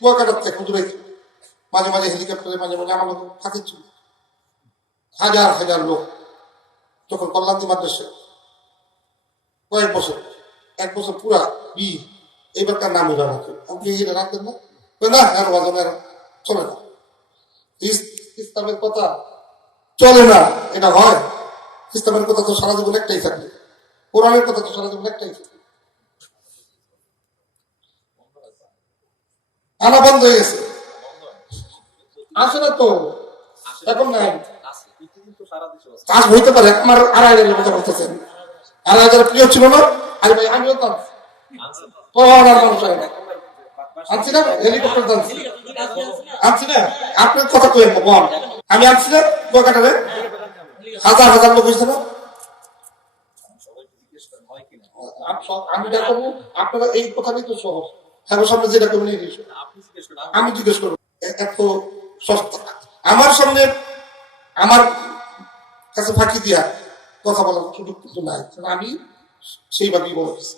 কুয়াকাটার থেকে দূরে, মাঝে মাঝে হেলিকপ্টারে মাঝে মাঝে আমার লোক থাকছিল, হাজার হাজার লোক। তখন কল্যাণী মাদ্রাসা কয়েক বছর, 1 বছর পুরা এবারকার নাম উঠা রাখে, আপনি এটা রাখতেন না? না আর বাজানের চলে না, ইসলামের কথা চলে না, এটা হয়? ইসলামের কথা তো সারা জীবন একটাই থাকবে, কোরআনের কথা তো সারা জীবন একটাই থাকবে। আনা বন্ধ হয়ে গেছে, আসে না তো এখন, নাই কাজ হইতে পারে। আমার 2,500 কথা বলতেছেন, 2,500 প্রিয় ছিল না? আরে ভাই আমিও তো আনছি না, হেলিকপ্টার আনছি না, আপনার কথা কই বল, আমি আনছি না কুয়াকাটারে, হাজার হাজার লোক হয়েছে না। আমি দেখো আপনারা এই কথাটাই তো সহজ, আমার সামনে যেটা করবেন আমি জিজ্ঞেস করবো, এত সস্তা আমার সামনে, আমার কাছে ফাঁকি দিয়া কথা বলার সুযোগ কিন্তু নাই, আমি সেইভাবেই বলেছি।